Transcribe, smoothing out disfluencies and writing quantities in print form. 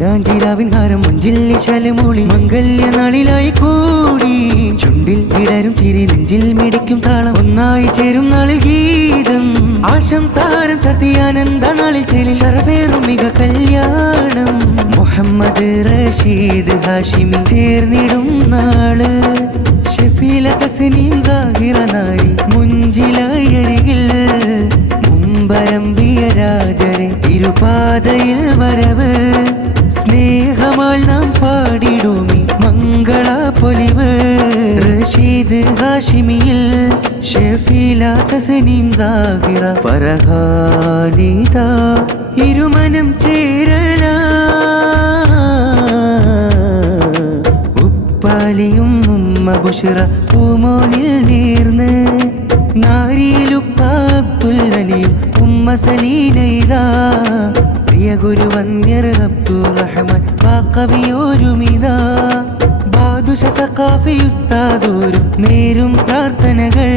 മൈലാഞ്ചിരാവിൻ ഹാരം മുഞ്ചിൽ ശലമൂളി മംഗല്യ നാളിലായി കൂടി ചുണ്ടിൽ ഇടരും ചിരി നെഞ്ചിൽ മിടിക്കും താളം ഒന്നായി ചേരും നാളിൽ ഗീതം ആശംസാരം ചർത്തി ആനന്ദ നാളിൽ ചേലി ശരവേറും മിക കല്യാണം മുഹമ്മദ് റഷീദ് ഹാഷിമി ചേർന്നിടും നാള് ഷഫീല തസ്നീം സാഹിറ നാരി മുഞ്ചിലായി അരികിൽ മുമ്പരമ്പിയ രാജരെ തിരുപാതയിൽ വരവ് സ്നേഹമാൽ നാം പാടിടുമി മംഗള പൊലിവ് റഷീദ് ഹാഷിമിയിൽ ഷഫീല തസ്നീം സാഹിറ ഫർഹാനിത ഇരുമനം ചേരല ഉപ്പാലിയും ഉമ്മ ബുഷ്റ പൂമോനിൽ നേർന്ന് നാരിയിലുപ്പ അബ്ദുൽ അലിയും ഉമ്മ സലീനയിതാ പ്രിയ ഗുരുവന്യർ അബ്ദുറഹ്മാൻ വാക്കവിയോരുമിതാ ബാദുഷ സഖാഫി ഉസ്താദോരും നേരും പ്രാർത്ഥനകൾ